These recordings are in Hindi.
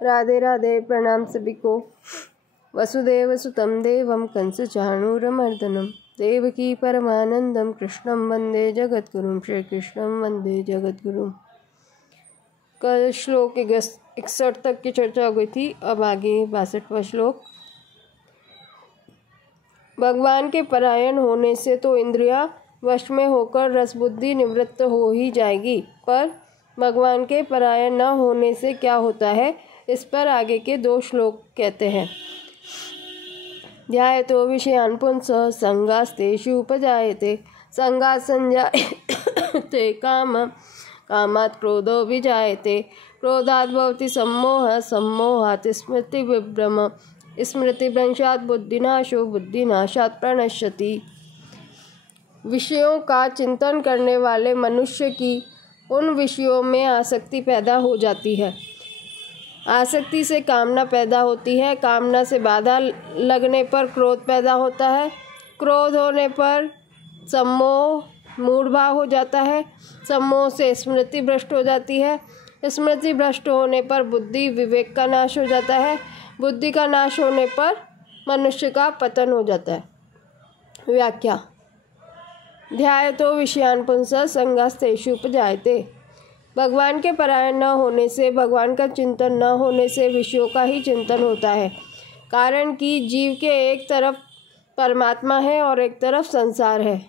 राधे राधे। प्रणाम सभी को। वसुदेव सुतं देवं कंसचाणूरमर्दनं देवकी परमानंदं कृष्णं वंदे जगद्गुरुं। श्री कृष्णं वंदे जगद्गुरुं। कल श्लोक 61 तक की चर्चा हो गई थी। अब आगे 62वां श्लोक। भगवान के परायण होने से तो इंद्रियां वश में होकर रसबुद्धि निवृत्त हो ही जाएगी, पर भगवान के परायण न होने से क्या होता है, इस पर आगे के 2 श्लोक कहते हैं। ध्यायतो विषयान् पुंसः संगास्तेषु उपजायते, संगात् संजायते कामात् क्रोधो विजायते, क्रोधात् भवति सम्मोहः, सम्मोहात् स्मृतिविभ्रमः, स्मृतिभ्रंशात् बुद्धिनाशो, बुद्धिनाशात् प्रणश्यति। विषयों का चिंतन करने वाले मनुष्य की उन विषयों में आसक्ति पैदा हो जाती है। आसक्ति से कामना पैदा होती है, कामना से बाधा लगने पर क्रोध पैदा होता है, क्रोध होने पर सम्मोह मूढ़ भाव हो जाता है, सम्मोह से स्मृति भ्रष्ट हो जाती है, स्मृति भ्रष्ट होने पर बुद्धि विवेक का नाश हो जाता है, बुद्धि का नाश होने पर मनुष्य का पतन हो जाता है। व्याख्या। ध्यायतो विषयान् पुंसः संगास्तेषु उपजायते। भगवान के परायण न होने से, भगवान का चिंतन न होने से विषयों का ही चिंतन होता है। कारण कि जीव के एक तरफ परमात्मा है और एक तरफ संसार है।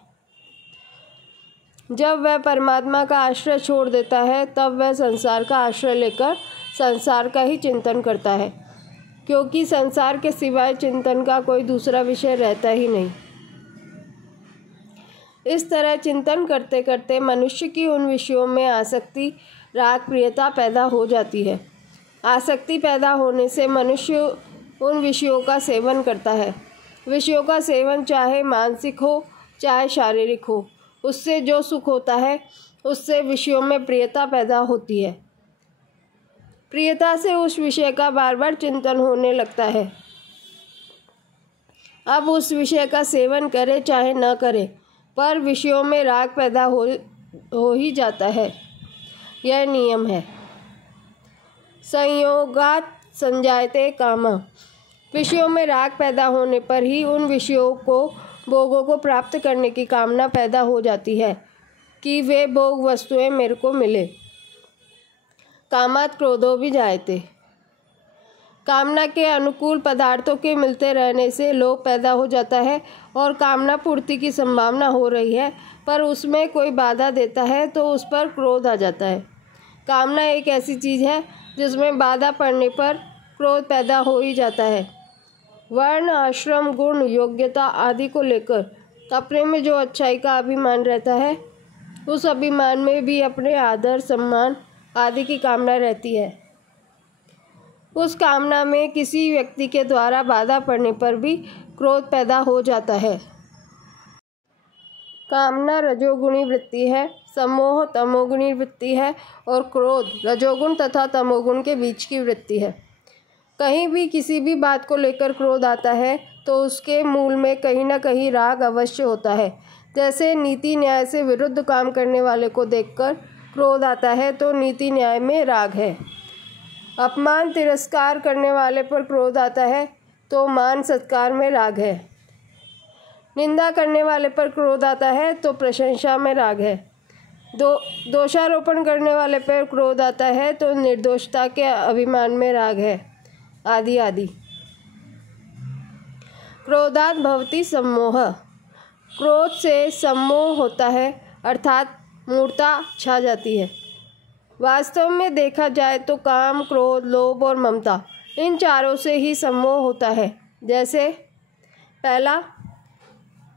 जब वह परमात्मा का आश्रय छोड़ देता है, तब वह संसार का आश्रय लेकर संसार का ही चिंतन करता है, क्योंकि संसार के सिवाय चिंतन का कोई दूसरा विषय रहता ही नहीं। इस तरह चिंतन करते करते मनुष्य की उन विषयों में आसक्ति, राग, प्रियता पैदा हो जाती है। आसक्ति पैदा होने से मनुष्य उन विषयों का सेवन करता है। विषयों का सेवन चाहे मानसिक हो चाहे शारीरिक हो, उससे जो सुख होता है उससे विषयों में प्रियता पैदा होती है। प्रियता से उस विषय का बार बार चिंतन होने लगता है। अब उस विषय का सेवन करे चाहे न करे, पर विषयों में राग पैदा हो ही जाता है। यह नियम है। संयोगात् संजायते कामः। विषयों में राग पैदा होने पर ही उन विषयों को, भोगों को प्राप्त करने की कामना पैदा हो जाती है कि वे भोग वस्तुएं मेरे को मिले। कामात् क्रोधो विजायते। कामना के अनुकूल पदार्थों के मिलते रहने से लोभ पैदा हो जाता है और कामना पूर्ति की संभावना हो रही है, पर उसमें कोई बाधा देता है तो उस पर क्रोध आ जाता है। कामना एक ऐसी चीज़ है जिसमें बाधा पड़ने पर क्रोध पैदा हो ही जाता है। वर्ण, आश्रम, गुण, योग्यता आदि को लेकर अपने में जो अच्छाई का अभिमान रहता है, उस अभिमान में भी अपने आदर, सम्मान आदि की कामना रहती है। उस कामना में किसी व्यक्ति के द्वारा बाधा पड़ने पर भी क्रोध पैदा हो जाता है। कामना रजोगुणी वृत्ति है, सम्मोह तमोगुणी वृत्ति है और क्रोध रजोगुण तथा तमोगुण के बीच की वृत्ति है। कहीं भी किसी भी बात को लेकर क्रोध आता है तो उसके मूल में कहीं न कहीं राग अवश्य होता है। जैसे नीति न्याय से विरुद्ध काम करने वाले को देखकर क्रोध आता है तो नीति न्याय में राग है। अपमान तिरस्कार करने वाले पर क्रोध आता है तो मान सत्कार में राग है। निंदा करने वाले पर क्रोध आता है तो प्रशंसा में राग है। दोषारोपण करने वाले पर क्रोध आता है तो निर्दोषता के अभिमान में राग है, आदि आदि। क्रोधात् भवति सम्मोह। क्रोध से सम्मोह होता है, अर्थात मूढ़ता छा जाती है। वास्तव में देखा जाए तो काम, क्रोध, लोभ और ममता, इन चारों से ही सम्मोह होता है। जैसे पहला,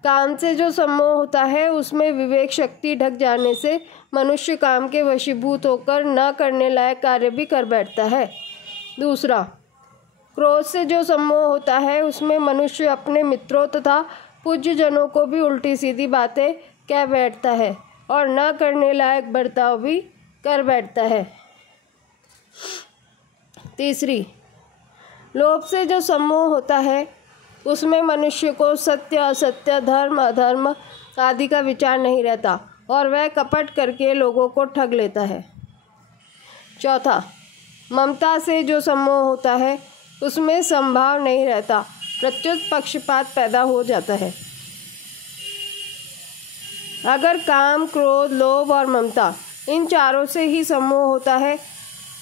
काम से जो सम्मोह होता है उसमें विवेक शक्ति ढक जाने से मनुष्य काम के वशीभूत होकर न करने लायक कार्य भी कर बैठता है। दूसरा, क्रोध से जो सम्मोह होता है उसमें मनुष्य अपने मित्रों तथा पूज्य जनों को भी उल्टी सीधी बातें कह बैठता है और न करने लायक बर्ताव भी कर बैठता है। तीसरी, लोभ से जो सम्मोह होता है उसमें मनुष्य को सत्य, असत्य, धर्म, अधर्म आदि का विचार नहीं रहता और वह कपट करके लोगों को ठग लेता है। चौथा, ममता से जो सम्मोह होता है उसमें संभाव नहीं रहता, प्रत्युत पक्षपात पैदा हो जाता है। अगर काम, क्रोध, लोभ और ममता इन चारों से ही सम्मोह होता है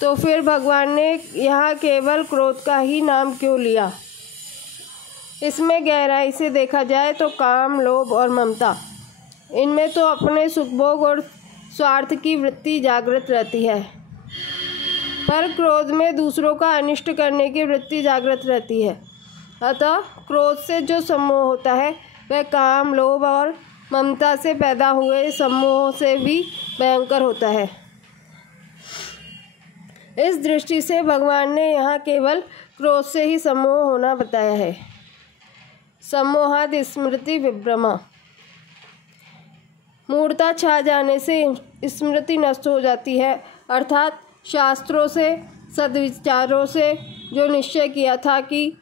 तो फिर भगवान ने यहाँ केवल क्रोध का ही नाम क्यों लिया? इसमें गहराई से देखा जाए तो काम, लोभ और ममता, इनमें तो अपने सुखभोग और स्वार्थ की वृत्ति जागृत रहती है, पर क्रोध में दूसरों का अनिष्ट करने की वृत्ति जागृत रहती है। अतः क्रोध से जो सम्मोह होता है वह काम, लोभ और ममता से पैदा हुए सम्मोह से भी भयंकर होता है। इस दृष्टि से भगवान ने यहाँ केवल क्रोध से ही सम्मोह होना बताया है। सम्मोहाद स्मृति विभ्रमा, मूढ़ता छा जाने से स्मृति नष्ट हो जाती है, अर्थात शास्त्रों से, सद्विचारों से जो निश्चय किया था कि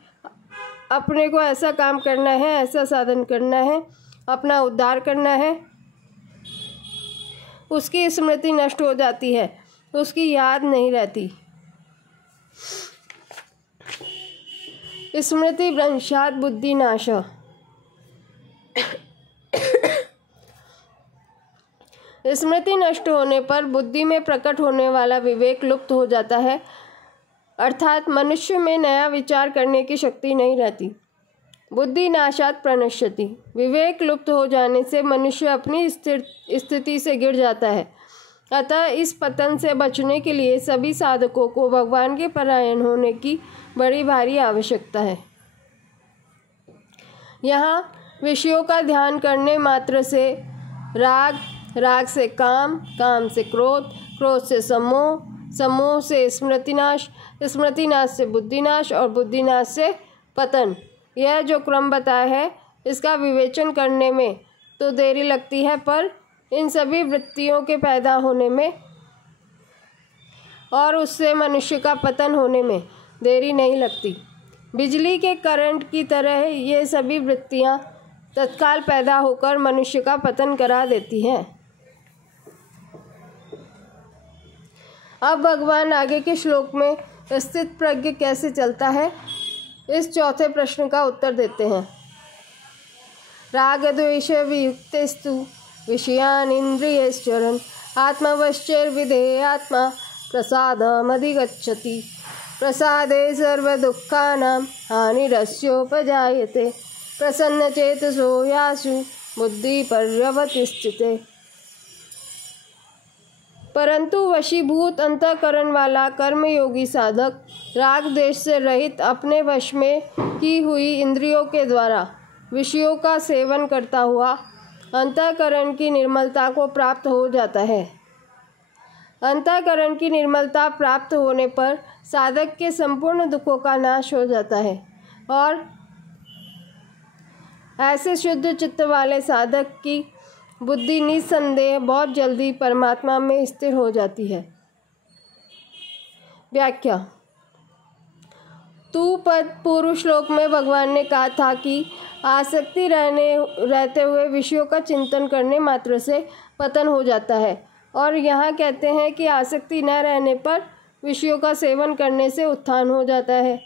अपने को ऐसा काम करना है, ऐसा साधन करना है, अपना उद्धार करना है, उसकी स्मृति नष्ट हो जाती है, उसकी याद नहीं रहती। स्मृति भ्रंशात् बुद्धि नाश, स्मृति नष्ट होने पर बुद्धि में प्रकट होने वाला विवेक लुप्त हो जाता है, अर्थात मनुष्य में नया विचार करने की शक्ति नहीं रहती। बुद्धि नाशात् प्रणश्यति, विवेक लुप्त हो जाने से मनुष्य अपनी स्थिति से गिर जाता है। अतः इस पतन से बचने के लिए सभी साधकों को भगवान के परायण होने की बड़ी भारी आवश्यकता है। यहाँ विषयों का ध्यान करने मात्र से राग, राग से काम, काम से क्रोध, क्रोध से सम्मोह, सम्मोह से स्मृतिनाश, स्मृतिनाश से बुद्धिनाश और बुद्धिनाश से पतन, यह जो क्रम बताया है इसका विवेचन करने में तो देरी लगती है, पर इन सभी वृत्तियों के पैदा होने में और उससे मनुष्य का पतन होने में देरी नहीं लगती। बिजली के करंट की तरह ये सभी वृत्तियाँ तत्काल पैदा होकर मनुष्य का पतन करा देती हैं। अब भगवान आगे के श्लोक में स्थित प्रज्ञ कैसे चलता है, इस चौथे प्रश्न का उत्तर देते हैं। राग द्वेष वियुक्तेस्तु विषयान् इंद्रियैश्चरन् आत्मवश्चैर्विधेयात्मा प्रसादमधिगच्छति प्रसादे सर्वदुःखानां हानिरस्योपजायते प्रसन्नचेतसो यासु बुद्धिपर्यवतिष्ठिते। परंतु वशीभूत अंतःकरण वाला कर्मयोगी साधक राग द्वेष से रहित अपने वश में की हुई इंद्रियों के द्वारा विषयों का सेवन करता हुआ अंतःकरण की निर्मलता को प्राप्त हो जाता है। अंतःकरण की निर्मलता प्राप्त होने पर साधक के संपूर्ण दुखों का नाश हो जाता है और ऐसे शुद्ध चित्त वाले साधक की बुद्धि निस्संदेह बहुत जल्दी परमात्मा में स्थिर हो जाती है। व्याख्या। तू पद पूर्व श्लोक में भगवान ने कहा था कि आसक्ति रहते हुए विषयों का चिंतन करने मात्र से पतन हो जाता है, और यहाँ कहते हैं कि आसक्ति न रहने पर विषयों का सेवन करने से उत्थान हो जाता है।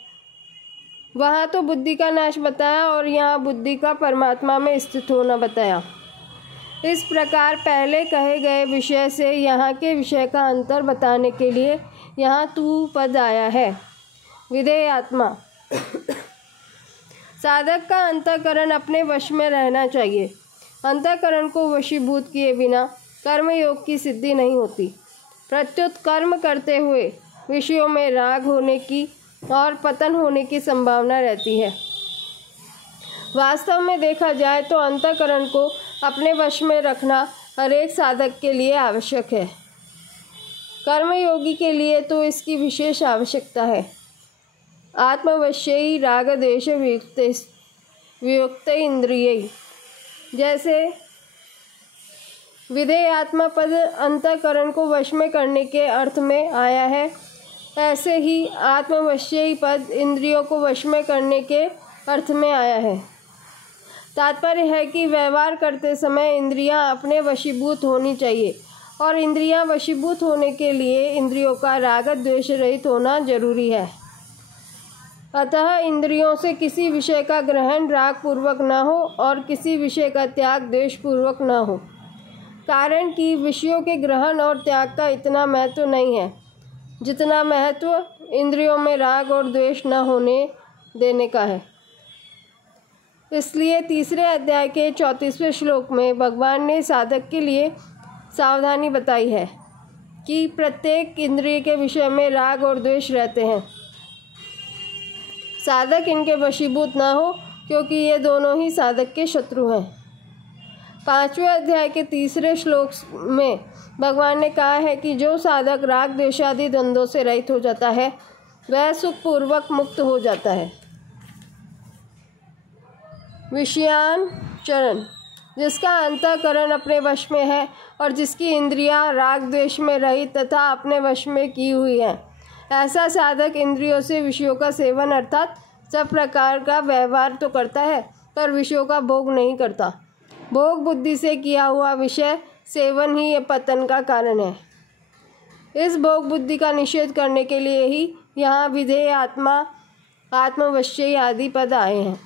वहाँ तो बुद्धि का नाश बताया और यहाँ बुद्धि का परमात्मा में स्थित होना बताया। इस प्रकार पहले कहे गए विषय से यहाँ के विषय का अंतर बताने के लिए यहाँ तू पद आया है। विधेयात्मा, साधक का अंतःकरण अपने वश में रहना चाहिए। अंतःकरण को वशीभूत किए बिना कर्मयोग की सिद्धि नहीं होती। प्रत्युत कर्म करते हुए विषयों में राग होने की और पतन होने की संभावना रहती है। वास्तव में देखा जाए तो अंतःकरण को अपने वश में रखना हर एक साधक के लिए आवश्यक है। कर्मयोगी के लिए तो इसकी विशेष आवश्यकता है। आत्मवश्यई राग द्वेष वियुक्त इंद्रिय, जैसे विधेयात्मा पद अंतःकरण को वश में करने के अर्थ में आया है, ऐसे ही आत्मवश्यई पद इंद्रियों को वश में करने के अर्थ में आया है। तात्पर्य है कि व्यवहार करते समय इंद्रियां अपने वशीभूत होनी चाहिए और इंद्रियां वशीभूत होने के लिए इंद्रियों का राग द्वेष रहित होना जरूरी है। अतः इंद्रियों से किसी विषय का ग्रहण राग पूर्वक न हो और किसी विषय का त्याग द्वेष पूर्वक न हो, कारण कि विषयों के ग्रहण और त्याग का इतना महत्व नहीं है जितना महत्व इंद्रियों में राग और द्वेष न होने देने का है। इसलिए तीसरे अध्याय के 34वें श्लोक में भगवान ने साधक के लिए सावधानी बताई है कि प्रत्येक इंद्रिय के विषय में राग और द्वेष रहते हैं। साधक इनके वशीभूत न हो, क्योंकि ये दोनों ही साधक के शत्रु हैं। 5वें अध्याय के 3 श्लोक में भगवान ने कहा है कि जो साधक राग द्वेषादि द्वंद्वों से रहित हो जाता है वह सुखपूर्वक मुक्त हो जाता है। विषयान चरण, जिसका अंतःकरण अपने वश में है और जिसकी इंद्रियां राग द्वेष में रहित तथा अपने वश में की हुई हैं, ऐसा साधक इंद्रियों से विषयों का सेवन अर्थात सब प्रकार का व्यवहार तो करता है पर विषयों का भोग नहीं करता। भोग बुद्धि से किया हुआ विषय सेवन ही पतन का कारण है। इस भोग बुद्धि का निषेध करने के लिए ही यहाँ विधेय आत्मा, आत्मवश्य आदि पद आए हैं।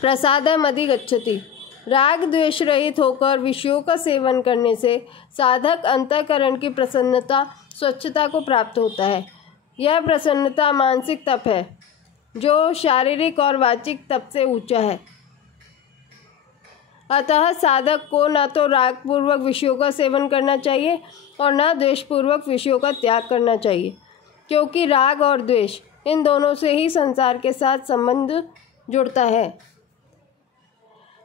प्रसादम अधिगच्छति, राग द्वेष रहित होकर विषयों का सेवन करने से साधक अंतःकरण की प्रसन्नता, स्वच्छता को प्राप्त होता है। यह प्रसन्नता मानसिक तप है जो शारीरिक और वाचिक तप से ऊंचा है। अतः साधक को न तो राग पूर्वक विषयों का सेवन करना चाहिए और न द्वेष पूर्वक विषयों का त्याग करना चाहिए, क्योंकि राग और द्वेष इन दोनों से ही संसार के साथ संबंध जुड़ता है।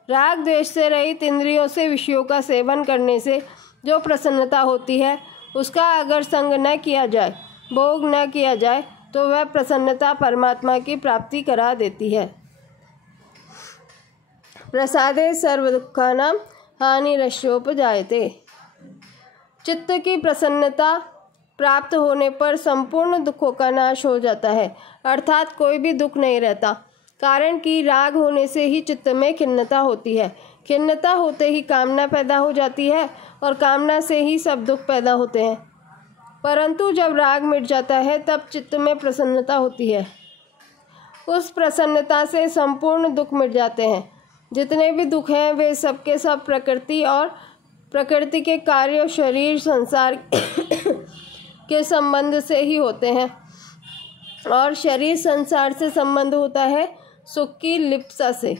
राग द्वेष से रहित इंद्रियों से विषयों का सेवन करने से जो प्रसन्नता होती है, उसका अगर संग न किया जाए, भोग न किया जाए, तो वह प्रसन्नता परमात्मा की प्राप्ति करा देती है। प्रसादे सर्व दुखानां हानिरस्योपजायते, चित्त की प्रसन्नता प्राप्त होने पर संपूर्ण दुखों का नाश हो जाता है, अर्थात कोई भी दुख नहीं रहता, कारण कि राग होने से ही चित्त में खिन्नता होती है। खिन्नता होते ही कामना पैदा हो जाती है और कामना से ही सब दुख पैदा होते हैं। परंतु जब राग मिट जाता है तब चित्त में प्रसन्नता होती है। उस प्रसन्नता से संपूर्ण दुख मिट जाते हैं। जितने भी दुख हैं वे सब के सब प्रकृति और प्रकृति के कार्य, शरीर, संसार के संबंध से ही होते हैं, और शरीर संसार से संबंध होता है सुख की लिप्सा से।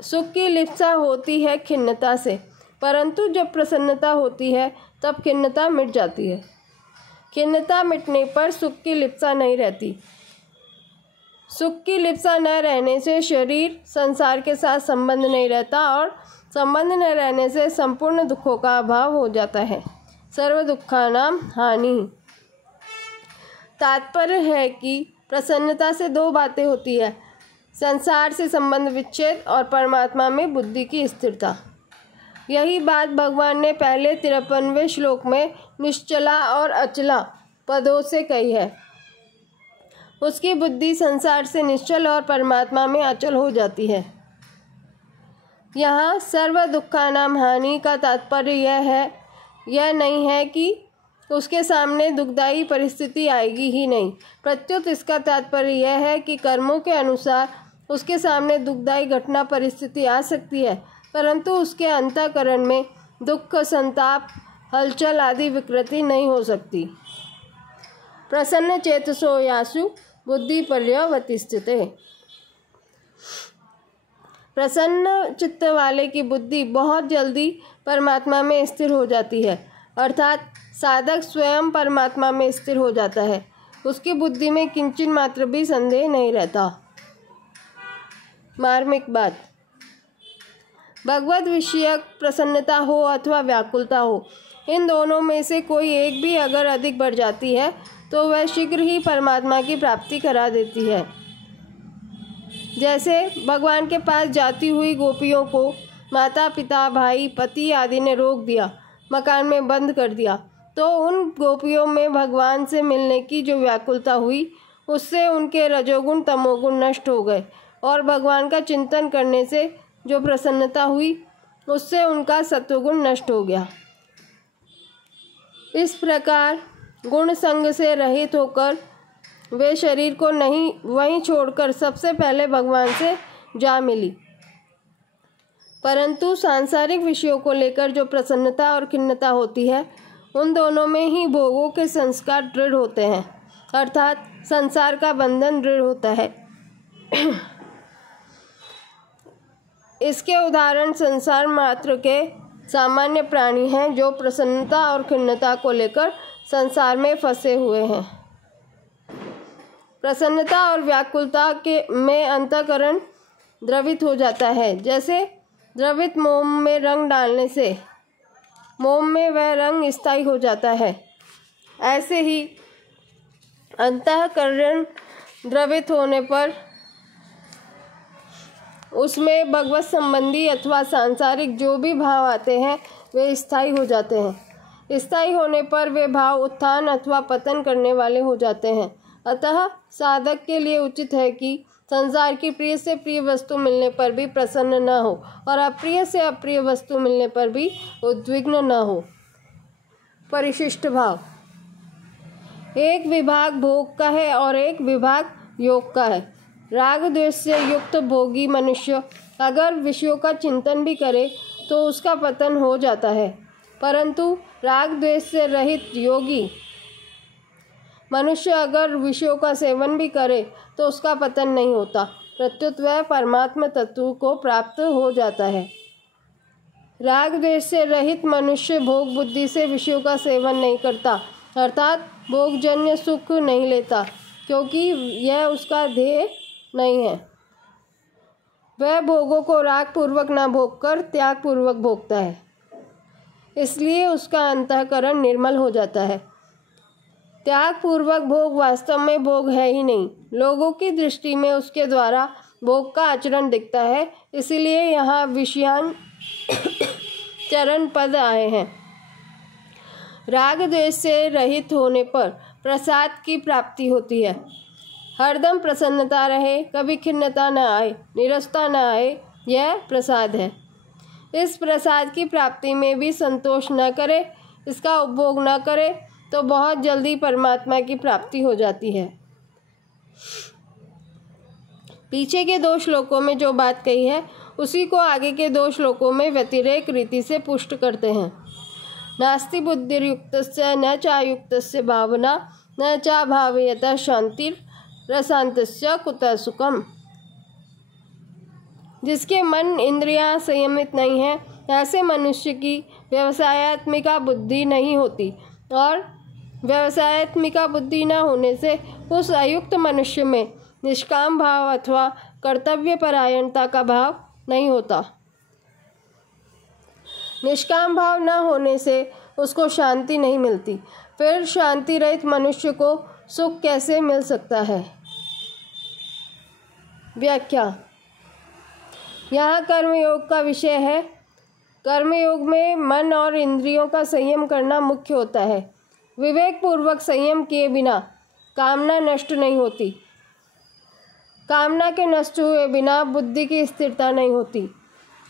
सुख की लिप्सा होती है खिन्नता से, परंतु जब प्रसन्नता होती है तब खिन्नता मिट जाती है। खिन्नता मिटने पर सुख की लिप्सा नहीं रहती। सुख की लिप्सा न रहने से शरीर संसार के साथ संबंध नहीं रहता और संबंध न रहने से संपूर्ण दुखों का अभाव हो जाता है। सर्व दुखानां हानि, तात्पर्य है कि प्रसन्नता से दो बातें होती है, संसार से संबंध विच्छेद और परमात्मा में बुद्धि की स्थिरता। यही बात भगवान ने पहले 53वें श्लोक में निश्चला और अचला पदों से कही है। उसकी बुद्धि संसार से निश्चल और परमात्मा में अचल हो जाती है। यहाँ सर्व दुखानां हानि का तात्पर्य यह नहीं है कि उसके सामने दुखदायी परिस्थिति आएगी ही नहीं, प्रत्युत इसका तात्पर्य यह है कि कर्मों के अनुसार उसके सामने दुखदायी घटना परिस्थिति आ सकती है, परंतु उसके अंतःकरण में दुख, संताप, हलचल आदि विकृति नहीं हो सकती। प्रसन्न चेतसो यासु बुद्धि पर्यवतिष्ठते, प्रसन्न चित्त वाले की बुद्धि बहुत जल्दी परमात्मा में स्थिर हो जाती है, अर्थात साधक स्वयं परमात्मा में स्थिर हो जाता है। उसकी बुद्धि में किंचित मात्र भी संदेह नहीं रहता। मार्मिक बात, भगवत विषयक प्रसन्नता हो अथवा व्याकुलता हो, इन दोनों में से कोई एक भी अगर अधिक बढ़ जाती है तो वह शीघ्र ही परमात्मा की प्राप्ति करा देती है। जैसे भगवान के पास जाती हुई गोपियों को माता पिता, भाई, पति आदि ने रोक दिया, मकान में बंद कर दिया, तो उन गोपियों में भगवान से मिलने की जो व्याकुलता हुई उससे उनके रजोगुण तमोगुण नष्ट हो गए और भगवान का चिंतन करने से जो प्रसन्नता हुई उससे उनका सत्वगुण नष्ट हो गया। इस प्रकार गुण संग से रहित होकर वे शरीर को नहीं वहीं छोड़कर सबसे पहले भगवान से जा मिली। परंतु सांसारिक विषयों को लेकर जो प्रसन्नता और खिन्नता होती है, उन दोनों में ही भोगों के संस्कार दृढ़ होते हैं, अर्थात संसार का बंधन दृढ़ होता है। इसके उदाहरण संसार मात्र के सामान्य प्राणी हैं, जो प्रसन्नता और खिन्नता को लेकर संसार में फंसे हुए हैं। प्रसन्नता और व्याकुलता में अंतःकरण द्रवित हो जाता है। जैसे द्रवित मोम में रंग डालने से मोम में वह रंग स्थायी हो जाता है, ऐसे ही अंतःकरण द्रवित होने पर उसमें भगवत संबंधी अथवा सांसारिक जो भी भाव आते हैं वे स्थायी हो जाते हैं। स्थायी होने पर वे भाव उत्थान अथवा पतन करने वाले हो जाते हैं। अतः साधक के लिए उचित है कि संसार की प्रिय से प्रिय वस्तु मिलने पर भी प्रसन्न न हो और अप्रिय से अप्रिय वस्तु मिलने पर भी उद्विग्न न हो। परिशिष्ट भाव। एक विभाग भोग का है और एक विभाग योग का है। राग द्वेष से युक्त भोगी मनुष्य अगर विषयों का चिंतन भी करे तो उसका पतन हो जाता है, परंतु राग द्वेष से रहित योगी मनुष्य अगर विषयों का सेवन भी करे तो उसका पतन नहीं होता, प्रत्युत वह परमात्मा तत्व को प्राप्त हो जाता है। राग द्वेष से रहित मनुष्य भोग बुद्धि से विषयों का सेवन नहीं करता, अर्थात भोगजन्य सुख नहीं लेता, क्योंकि यह उसका ध्येय नहीं है। वह भोगों को राग पूर्वक न भोग कर त्याग पूर्वक भोगता है, इसलिए उसका अंतःकरण निर्मल हो जाता है। त्याग पूर्वक भोग वास्तव में भोग है ही नहीं, लोगों की दृष्टि में उसके द्वारा भोग का आचरण दिखता है, इसीलिए यहाँ विषयान चरण पद आए हैं। राग द्वेष से रहित होने पर प्रसाद की प्राप्ति होती है। हरदम प्रसन्नता रहे, कभी खिन्नता न आए, निरसता न आए, यह प्रसाद है। इस प्रसाद की प्राप्ति में भी संतोष न करे, इसका उपभोग न करे तो बहुत जल्दी परमात्मा की प्राप्ति हो जाती है। पीछे के 2 श्लोकों में जो बात कही है उसी को आगे के 2 श्लोकों में व्यतिरेक रीति से पुष्ट करते हैं। नास्ति बुद्धिर्युक्तस्य न चायुक्तस्य भावना न चा भावयतः शांतिर रसांतस्य कुतः सुखम। जिसके मन इंद्रियां संयमित नहीं है, ऐसे मनुष्य की व्यवसायत्मिका बुद्धि नहीं होती, और व्यवसायत्मिका बुद्धि न होने से उस अयुक्त मनुष्य में निष्काम भाव अथवा कर्तव्य परायणता का भाव नहीं होता। निष्काम भाव न होने से उसको शांति नहीं मिलती, फिर शांति रहित मनुष्य को सुख कैसे मिल सकता है। व्याख्या। यहाँ कर्मयोग का विषय है। कर्मयोग में मन और इंद्रियों का संयम करना मुख्य होता है। विवेक पूर्वक संयम किए बिना कामना नष्ट नहीं होती। कामना के नष्ट हुए बिना बुद्धि की स्थिरता नहीं होती।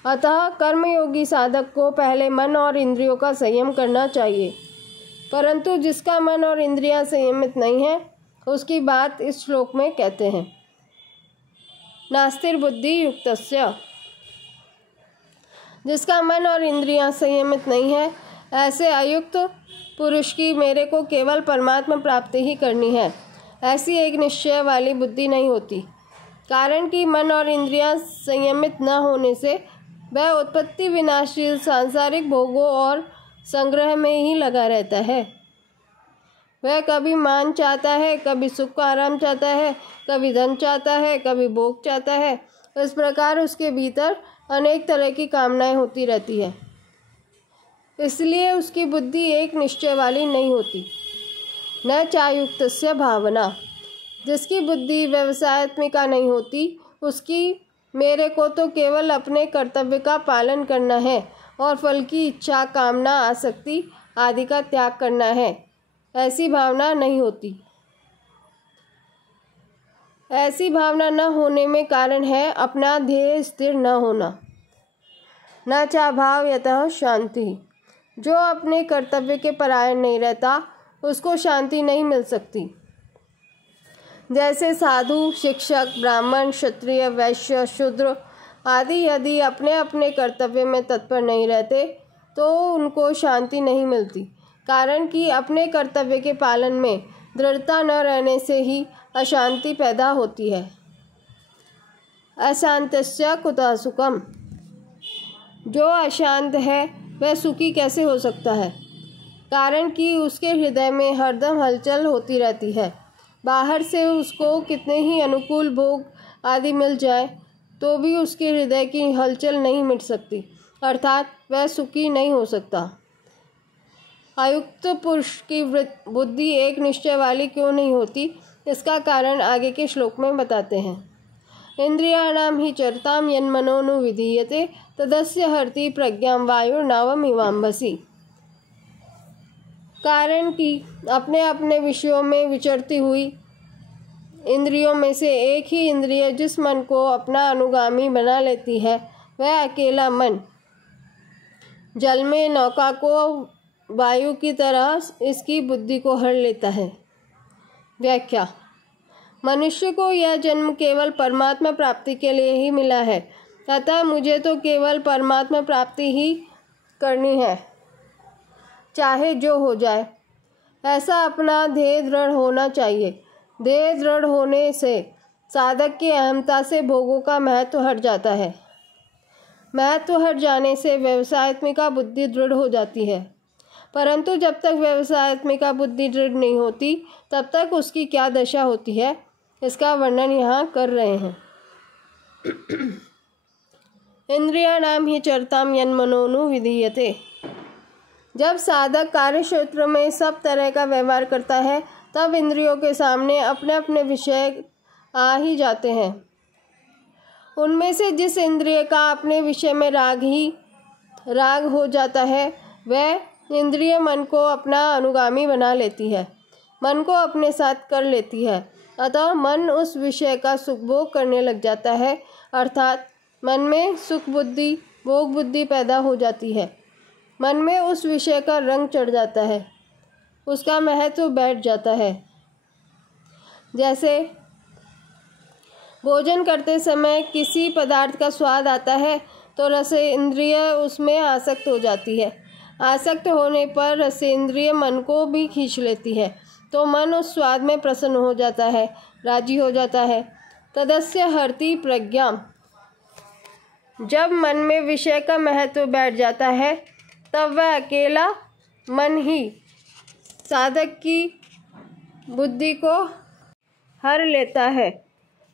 अतः कर्मयोगी साधक को पहले मन और इंद्रियों का संयम करना चाहिए, परंतु जिसका मन और इंद्रियां संयमित नहीं है उसकी बात इस श्लोक में कहते हैं। नास्तिर बुद्धि युक्तस्य। जिसका मन और इंद्रियां संयमित नहीं है, ऐसे अयुक्त पुरुष की मेरे को केवल परमात्मा प्राप्ति ही करनी है, ऐसी एक निश्चय वाली बुद्धि नहीं होती। कारण कि मन और इंद्रियां संयमित न होने से वह उत्पत्ति विनाशील सांसारिक भोगों और संग्रह में ही लगा रहता है। वह कभी मान चाहता है, कभी सुख आराम चाहता है, कभी धन चाहता है, कभी भोग चाहता है। इस प्रकार उसके भीतर अनेक तरह की कामनाएं होती रहती है, इसलिए उसकी बुद्धि एक निश्चय वाली नहीं होती। न चायुक्तस्य भावना। जिसकी बुद्धि व्यवसायत्मिका नहीं होती, उसकी मेरे को तो केवल अपने कर्तव्य का पालन करना है और फल की इच्छा, कामना, आसक्ति आदि का त्याग करना है, ऐसी भावना नहीं होती। ऐसी भावना न होने में कारण है अपना ध्येय स्थिर न होना। न चाभाव यतः शांति। जो अपने कर्तव्य के परायण नहीं रहता उसको शांति नहीं मिल सकती। जैसे साधु, शिक्षक, ब्राह्मण, क्षत्रिय, वैश्य, शूद्र आदि यदि अपने अपने कर्तव्य में तत्पर नहीं रहते तो उनको शांति नहीं मिलती, कारण कि अपने कर्तव्य के पालन में दृढ़ता न रहने से ही अशांति पैदा होती है। अशांतस्य कुतः सुखम। जो अशांत है वह सुखी कैसे हो सकता है, कारण कि उसके हृदय में हरदम हलचल होती रहती है। बाहर से उसको कितने ही अनुकूल भोग आदि मिल जाए तो भी उसके हृदय की हलचल नहीं मिट सकती, अर्थात वह सुखी नहीं हो सकता। आयुक्त पुरुष की बुद्धि एक निश्चय वाली क्यों नहीं होती, इसका कारण आगे के श्लोक में बताते हैं। इंद्रियाणाम ही चरताम यन्मनोनु विधीयते तदस्य हरति प्रज्ञां वायुर्नावमिवाम्भसि। कारण कि अपने अपने विषयों में विचरती हुई इंद्रियों में से एक ही इंद्रिय जिस मन को अपना अनुगामी बना लेती है वह अकेला मन जल में नौका को वायु की तरह इसकी बुद्धि को हर लेता है। व्याख्या। मनुष्य को यह जन्म केवल परमात्मा प्राप्ति के लिए ही मिला है, अतः मुझे तो केवल परमात्मा प्राप्ति ही करनी है, चाहे जो हो जाए। ऐसा अपना ध्येय दृढ़ होना चाहिए। ध्येय दृढ़ होने से साधक की अहमता से भोगों का महत्व हट जाता है। महत्व हट जाने से व्यवसायत्मिका बुद्धि दृढ़ हो जाती है, परंतु जब तक व्यवसायत्मिका बुद्धि दृढ़ नहीं होती तब तक उसकी क्या दशा होती है, इसका वर्णन यहाँ कर रहे हैं। इंद्रियाणाम ही चरताम यन्मनोनु विधीयते। जब साधक कार्य क्षेत्र में सब तरह का व्यवहार करता है तब इंद्रियों के सामने अपने अपने विषय आ ही जाते हैं। उनमें से जिस इंद्रिय का अपने विषय में राग हो जाता है वह इंद्रिय मन को अपना अनुगामी बना लेती है, मन को अपने साथ कर लेती है। अतः मन उस विषय का सुख भोग करने लग जाता है, अर्थात मन में सुख बुद्धि, भोग बुद्धि पैदा हो जाती है। मन में उस विषय का रंग चढ़ जाता है, उसका महत्व बैठ जाता है। जैसे भोजन करते समय किसी पदार्थ का स्वाद आता है तो रसेंद्रिय उसमें आसक्त हो जाती है। आसक्त होने पर रसेंद्रिय मन को भी खींच लेती है, तो मन उस स्वाद में प्रसन्न हो जाता है, राजी हो जाता है। तदस्य हरति प्रज्ञा। जब मन में विषय का महत्व बैठ जाता है तब वह अकेला मन ही साधक की बुद्धि को हर लेता है,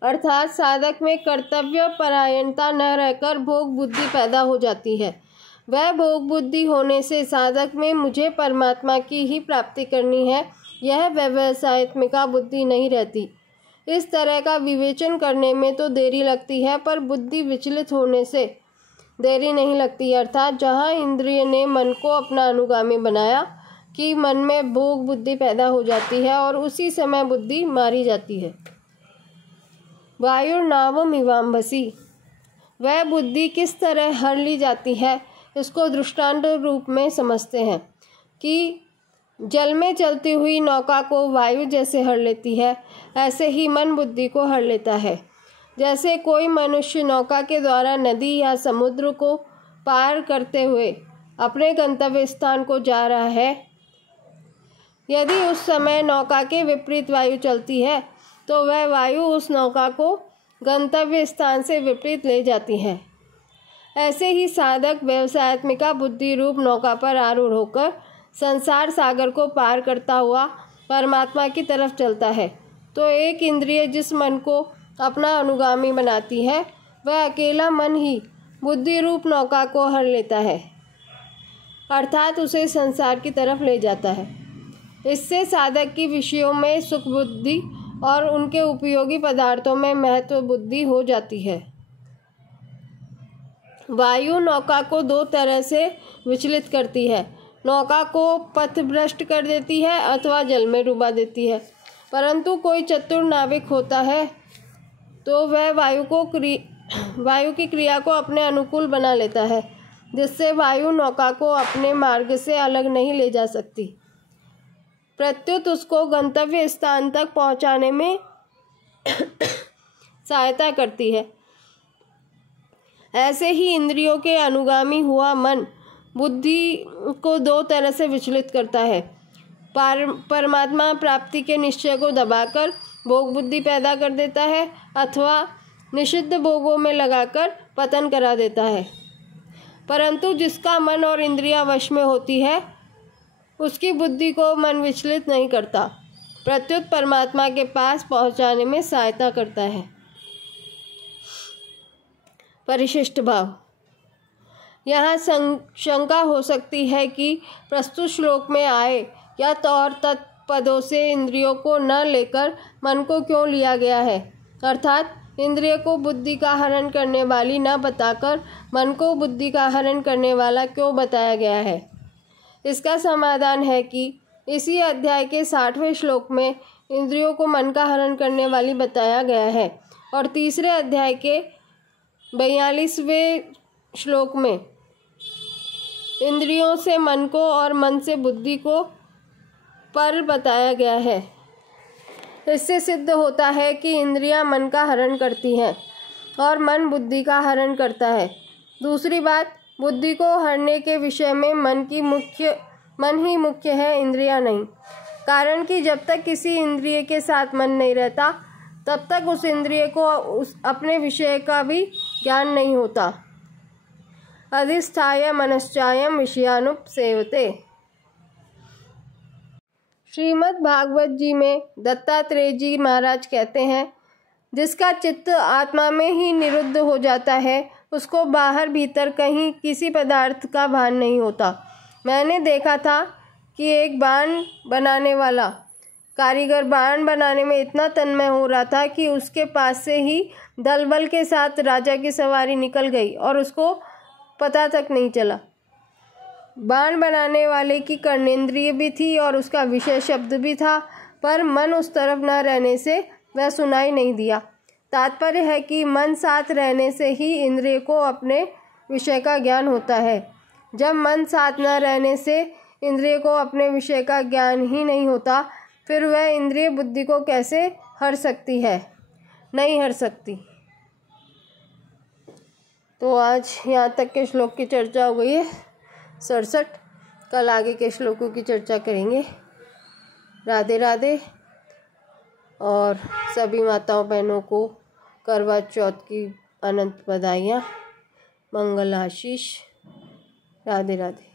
अर्थात साधक में कर्तव्य परायणता न रहकर भोग बुद्धि पैदा हो जाती है। वह भोग बुद्धि होने से साधक में मुझे परमात्मा की ही प्राप्ति करनी है, यह व्यवसायत्मिका बुद्धि नहीं रहती। इस तरह का विवेचन करने में तो देरी लगती है, पर बुद्धि विचलित होने से देरी नहीं लगती, अर्थात जहाँ इंद्रिय ने मन को अपना अनुगामी बनाया कि मन में भोग बुद्धि पैदा हो जाती है और उसी समय बुद्धि मारी जाती है। वायुर्नावमिवाम्भसि। वह बुद्धि किस तरह हर ली जाती है इसको दृष्टांत रूप में समझते हैं कि जल में चलती हुई नौका को वायु जैसे हर लेती है, ऐसे ही मन बुद्धि को हर लेता है। जैसे कोई मनुष्य नौका के द्वारा नदी या समुद्र को पार करते हुए अपने गंतव्य स्थान को जा रहा है, यदि उस समय नौका के विपरीत वायु चलती है तो वह वायु उस नौका को गंतव्य स्थान से विपरीत ले जाती है। ऐसे ही साधक व्यवसायत्मिका बुद्धि रूप नौका पर आरूढ़ होकर संसार सागर को पार करता हुआ परमात्मा की तरफ चलता है, तो एक इंद्रिय जिस मन को अपना अनुगामी बनाती है वह अकेला मन ही बुद्धि रूप नौका को हर लेता है, अर्थात उसे संसार की तरफ ले जाता है। इससे साधक की विषयों में सुख बुद्धि और उनके उपयोगी पदार्थों में महत्व बुद्धि हो जाती है। वायु नौका को दो तरह से विचलित करती है, नौका को पथभ्रष्ट कर देती है अथवा जल में डुबा देती है। परंतु कोई चतुर नाविक होता है तो वह वायु की क्रिया को अपने अनुकूल बना लेता है, जिससे वायु नौका को अपने मार्ग से अलग नहीं ले जा सकती, प्रत्युत उसको गंतव्य स्थान तक पहुंचाने में सहायता करती है। ऐसे ही इंद्रियों के अनुगामी हुआ मन बुद्धि को दो तरह से विचलित करता है। परमात्मा प्राप्ति के निश्चय को दबाकर भोग बुद्धि पैदा कर देता है अथवा निषिद्ध भोगों में लगाकर पतन करा देता है। परंतु जिसका मन और इंद्रियां वश में होती है उसकी बुद्धि को मन विचलित नहीं करता, प्रत्युत परमात्मा के पास पहुंचाने में सहायता करता है। परिशिष्ट भाव। यहाँ शंका हो सकती है कि प्रस्तुत श्लोक में आए यत और तत्पदों से इंद्रियों को न लेकर मन को क्यों लिया गया है, अर्थात इंद्रिय को बुद्धि का हरण करने वाली न बताकर मन को बुद्धि का हरण करने वाला क्यों बताया गया है। इसका समाधान है कि इसी अध्याय के 60वें श्लोक में इंद्रियों को मन का हरण करने वाली बताया गया है और तीसरे अध्याय के 42वें श्लोक में इंद्रियों से मन को और मन से बुद्धि को पर बताया गया है। इससे सिद्ध होता है कि इंद्रियां मन का हरण करती हैं और मन बुद्धि का हरण करता है। दूसरी बात, बुद्धि को हरने के विषय में मन ही मुख्य है, इंद्रियां नहीं। कारण कि जब तक किसी इंद्रिय के साथ मन नहीं रहता तब तक उस इंद्रिय को अपने विषय का भी ज्ञान नहीं होता। अधिष्ठाय मनश्चायम विषयानुपसेवते। श्रीमद् भागवत जी में दत्तात्रेय जी महाराज कहते हैं, जिसका चित्त आत्मा में ही निरुद्ध हो जाता है उसको बाहर भीतर कहीं किसी पदार्थ का भान नहीं होता। मैंने देखा था कि एक बाण बनाने वाला कारीगर बाण बनाने में इतना तन्मय हो रहा था कि उसके पास से ही दल बल के साथ राजा की सवारी निकल गई और उसको पता तक नहीं चला। बाण बनाने वाले की कर्णेंद्रिय भी थी और उसका विषय शब्द भी था, पर मन उस तरफ न रहने से वह सुनाई नहीं दिया। तात्पर्य है कि मन साथ रहने से ही इंद्रिय को अपने विषय का ज्ञान होता है। जब मन साथ न रहने से इंद्रिय को अपने विषय का ज्ञान ही नहीं होता, फिर वह इंद्रिय बुद्धि को कैसे हर सकती है? नहीं हर सकती। तो आज यहाँ तक के श्लोक की चर्चा हो गई है 67। कल आगे के श्लोकों की चर्चा करेंगे। राधे राधे। और सभी माताओं बहनों को करवा चौथ की अनंत बधाइयाँ, मंगल आशीष। राधे राधे।